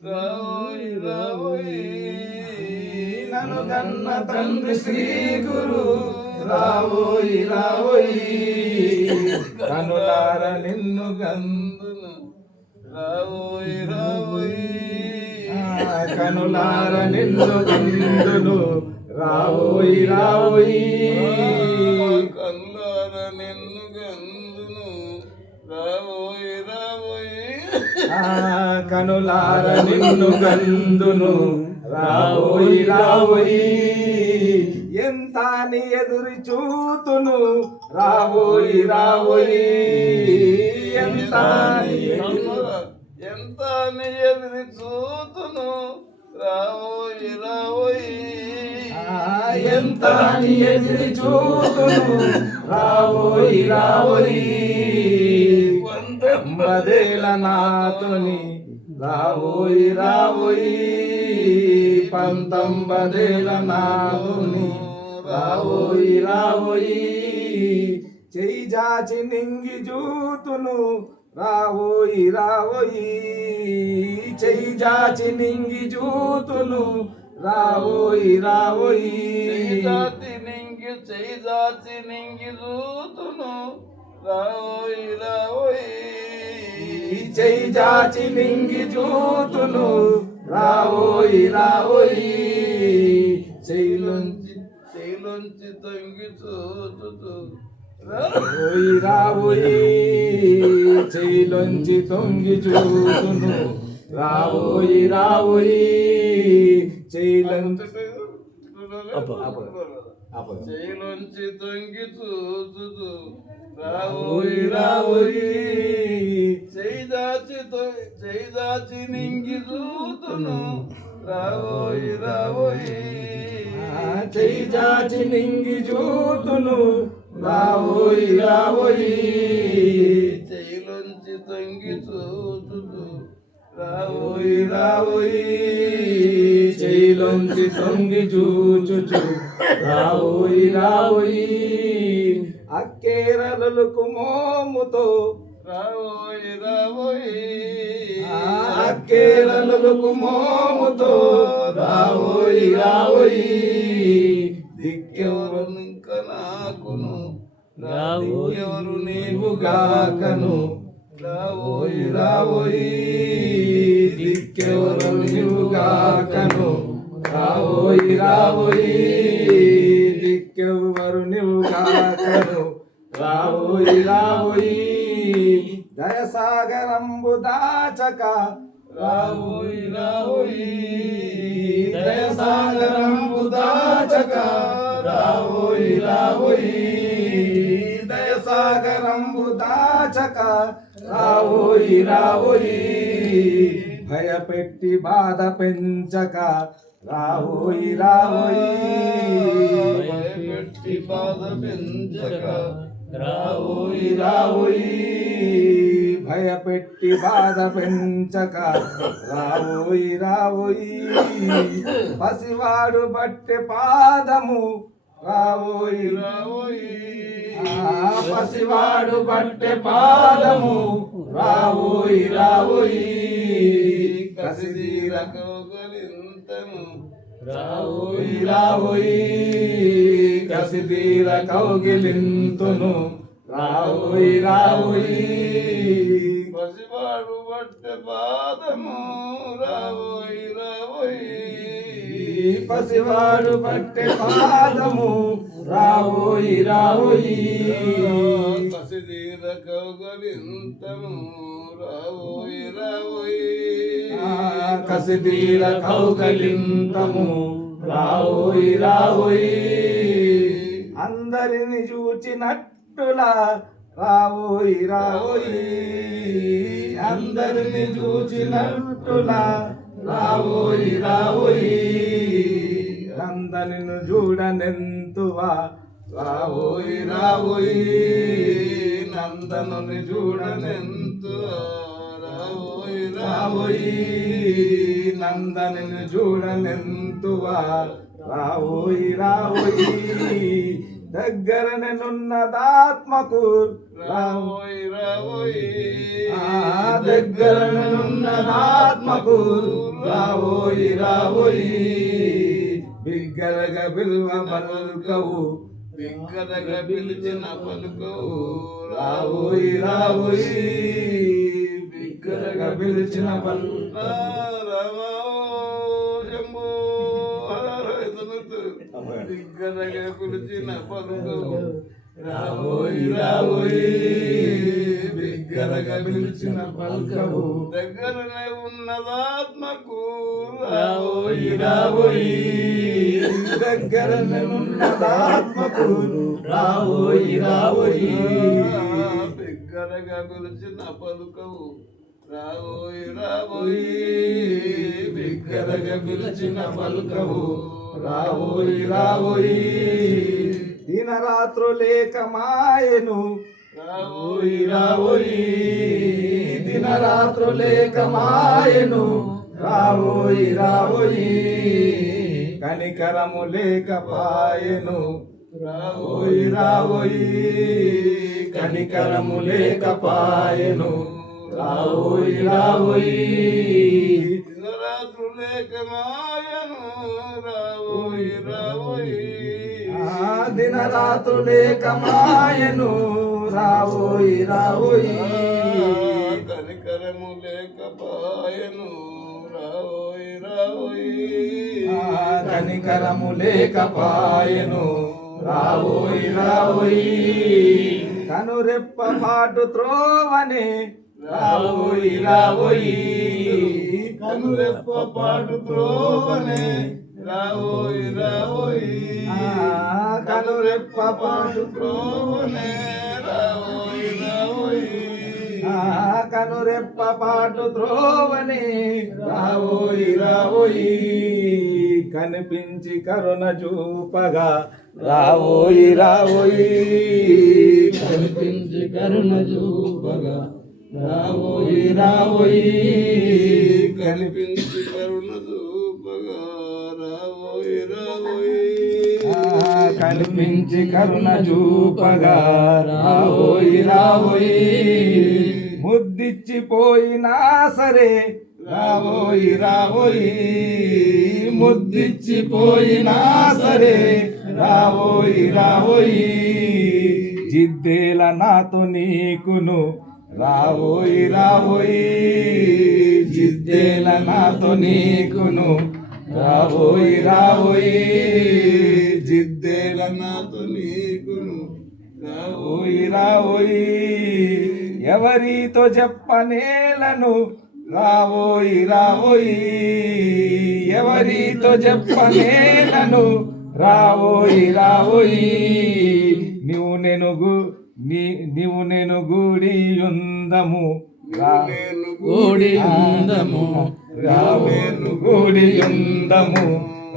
రావోయి రావోయి నన్ను కన్న తండ్రి శ్రీ గురు రావోయి రావోయి కనులార నిన్ను గందును రావోయి రావోయి కనులార నిన్ను గందును రావోయి రావోయి కనులార నిన్ను గందును రావోయి రావోయి కనులార నిన్ను గందును రావోయి రావోయి ఎంత నీ ఎదురు చూతును రావోయి రావోయి ఎంత నీ ఎదురు చూతును రావోయి రావోయి ఎంత నీ ఎదురు చూతును రావోయి రావోయి 19 నాతోని రావోయి రావోయి 19 నాతోని రావోయి రావోయి చెయ్యి జాచి నింగి జూతును రావోయి రావోయి చెయ్యి జాచి నింగి జూతును రావోయి రావోయి చెయ్యి జాచి నింగి జూతును రావోయి రావోయి చెయ్యి జాచి నింగి జూతును రావోయి రావోయి చెయ్యిలోంచి తొంగి చూతు రావోయి రావోయి చెయ్యిలోంచి తొంగి చూతును రావోయి రావోయి చెయ్యిలోంచి తొంగి చూతు రావోయి రావోయి చెయ్యి దాచి నింగి చూతును రావోయి రావోయి చెయ్యి దాచి నింగి చూతును రావోయి రావోయి చెయ్యిలోంచి తొంగి చూతు రావోయి రావోయి చెయ్యిలోంచి తొంగి చూచుచు రావోయి రావోయి అక్కేరలకు మోముతో రావోయి రావోయి అక్కేరలకు మోముతో రావోయి రావోయి దిక్కెవరు ఇంకా నాకును దిక్కెవరు నీవు గాకను రావోయి రావోయి దిక్కెవరు నీవు గాకను రావోయి రావోయి దిక్కెవరు నీవు గాకను రావోయి రావోయి దయసాగరంబు దాచక రావోయి రావోయి దయసాగరంబు దాచక రావోయి రావోయి దయసాగరంబు దాచక రావోయి రావోయి భయపెట్టి బాధ పెంచక రావోయి రావోయి భయపెట్టి బాధ పెంచక రావోయి రావోయి భయపెట్టి బాధ పెంచక రావోయి రావోయి పసివాడు బట్టె పాదము రావోయి రావోయి పసివాడు బట్టె పాదము రావోయి రావోయి కసిదీర కౌగలింతము రావోయి రావోయి కసిదీర కౌగిలింతును రావోయి రావోయి పసివాడు బట్టె పాదము రావోయి రావోయి పసివాడు బట్టె పాదము రావోయి రావోయి కసిదీర కౌగలింతము రావోయి రావోయి కసిదీర కౌగలింతము రావోయి రావోయి అందరిని చూచినట్టులా రావోయి రావోయి అందరిని చూచినట్టులా రావోయి రావోయి అందరిని చూడనెంతువా రావోయి రావోయి నందనుని చూడనెంతువా రావోయి రావోయి నందనుని చూడనెంతువా రావోయి రావోయి దగ్గరనే నున్నదాత్మకు రావోయి రావోయి దగ్గరనున్నదాత్మకు రావోయి రావోయి బిగ్గరగా పిలువ పలుకవు బిగ్గరగా పిలిచిన పలుకవు రావోయి రావోయి బిగ్గరగా పిలిచిన పలుక రామో శంభో బిగ్గరగా పిలిచిన పలుకవు రావోయి రావోయి బిగ్గరగా పిలిచిన పలుకవు దగ్గరనే ఉన్నదాత్మకు రావోయి రావోయి దగ్గరనున్నదాత్మకు రావోయి రావోయి బిగ్గరగా పిలిచిన పలుకవు రావోయి రావోయి బిగ్గరగా పిలిచిన పలుకవు రావోయి రావోయి దినరాత్రులేక మాయను రావోయి రావోయి దినరాత్రులేక మాయను రావోయి రావోయి కనికరము లేకపాయెను రావోయి రావోయి కనికరము లేకపాయెను రావోయి రావోయి దినరాత్రులేక మాయను రావోయి రావోయి దినరాత్రులేక మాయను రావోయి రావోయి కనికరము లేకపాయను రావోయి రావోయి కనికరము లేకపాయెను రావోయి రావోయి కనురెప్ప పాటు త్రోవనే రావోయి రావోయి కనురెప్ప పాటు త్రోవనే రావోయి రావోయి కనురెప్ప పాటు త్రోవనే రావోయి రావోయి కనురెప్ప పాటు త్రోవనే రావోయి రావోయి కనిపించి కరుణ చూపగా రావోయి రావోయి కనిపించి కరుణ చూపగా రావోయి రావోయి కనిపించి కరుణ చూపగా రావోయి రావోయి కనిపించి కరుణ చూపగా రావోయి రావోయి ముద్దిచ్చిపోయినా సరే రావోయి రావోయి ముద్దిచ్చిపోయినా సరే రావోయి రావోయి జిద్దేల నాతో నీకును రావోయి రావోయి జిద్దేల నాతో నీకును రావోయి రావోయి జిద్దేల నాతో నీకును రావోయి రావోయి ఎవరితో చెప్పనేలను రావోయి రావోయి ఎవరితో చెప్పనేలను రావోయి రావోయి నీవు నేను గూడియుందము గూడియుందము రావోను గూడియుందము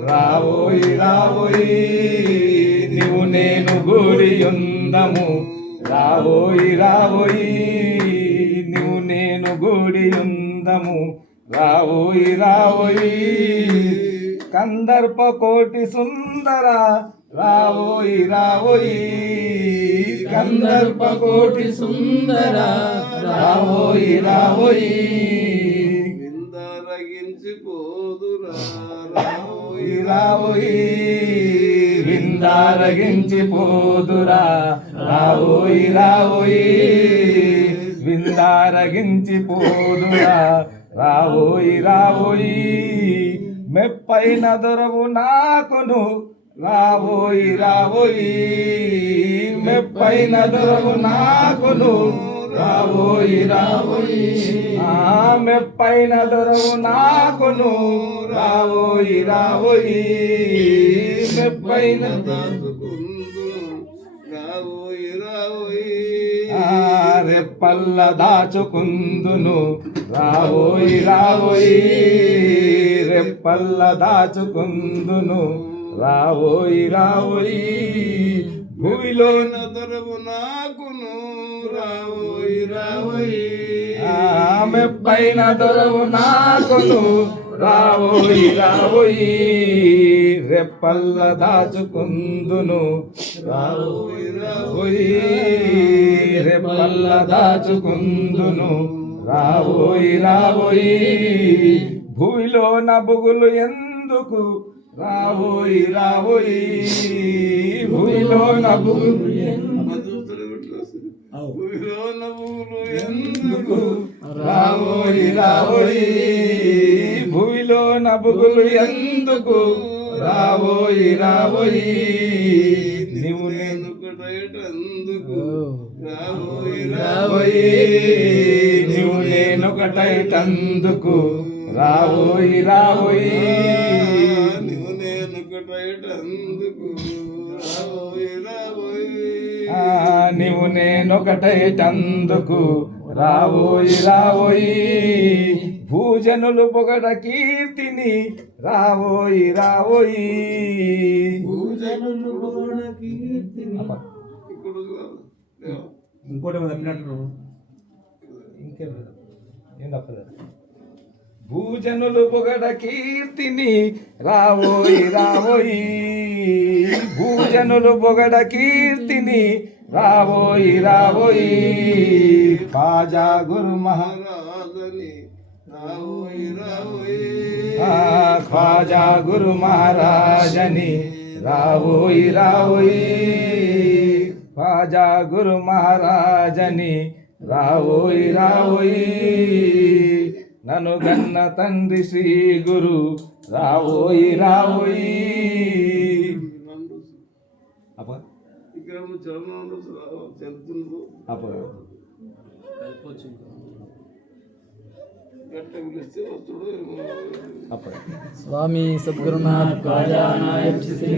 రావోయి రావోయి నీవు నేను గూడియుందము రావోయి రావోయి నీవు నేను గూడియుందము రావోయి రావోయి కందర్ప కోటి సుందర రావోయి రావోయి కందర్ప కోటి సుందర రావోయి రావోయి విందరగించి పోదురా రావోయి రావోయి విందారగించి పోదురా రావోయి రావోయి విందారగించి పోదురా రావోయి రావోయి మెప్పైన దొరవు నాకును రావోయి రావోయి మెప్పైన దొరవు నాకును రావోయి రావోయి మెప్పైన దొరవు నాకును రావోయి రావోయి మెప్పైన రావోయి రావోయి రెప్పల్ల దాచుకుందును రావోయి రావోయి రెప్పల్ల దాచుకుందును రావోయి రావోయి భూమిలో దొరవు నాకును రావోయి రావోయి మెప్పైన దొరవు నాకును రావోయి రావోయి రెప్పల్ల దాచుకుందును రావోయి రావోయి రెప్పల్ల దాచుకుందును రావోయి రావోయి భూమిలో నబుగులు ఎందుకు రావోయి రావోయి భూమిలో నబుగులు భూమిలో నవ్వులు ఎందుకు రావోయి రావోయి భూమిలో నబుగులు ఎందుకు రావోయి రావోయి నీవు నేను ఎందుకు రావోయి రావోయి నీవు నేనొకటైతందుకు రావోయి రావోయి నువ్వు నేను ఎందుకు రావోయి రావోయి నీవు నేనొకటైతందుకు రావోయి రావోయి భూజనులు పొగడ కీర్తిని రావోయి రావోయి భూజనులు పొగడ కీర్తిని ఇప్పుడు ఇంకోటి తప్పినట్టు ఇంకేం ఏం తప్పలేదు భూజనులు పొగడ కీర్తిని రావోయి రావోయి భూజనులు పొగడ కీర్తిని రావోయి రావోయి ఖాజా గురు మహారాజని రావోయి రావోయి ఖాజా గురు మహారాజని రావోయి రావోయి ఖాజా గురు మహారాజని రావోయి రావోయి నన్ను గన్న తండ్రి శ్రీ గురు రావోయి రావోయి ఇక్కడ చరణంలో చెల్లుతుందో గట్ట పిలిస్తే వస్తుడు స్వామి సద్గురునాథ్ కాజా నాయక్ శ్రీ